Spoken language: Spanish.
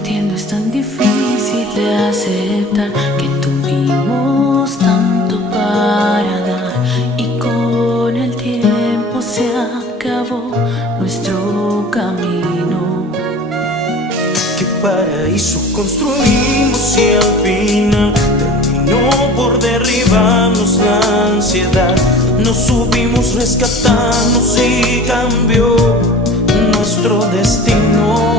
entiendo, es tan difícil de aceptar que tuvimos tanto para dar y con el tiempo se acabó nuestro camino. ¿Qué paraíso construimos y al final terminó por derribarnos la ansiedad? No supimos rescatarnos y cambió nuestro destino.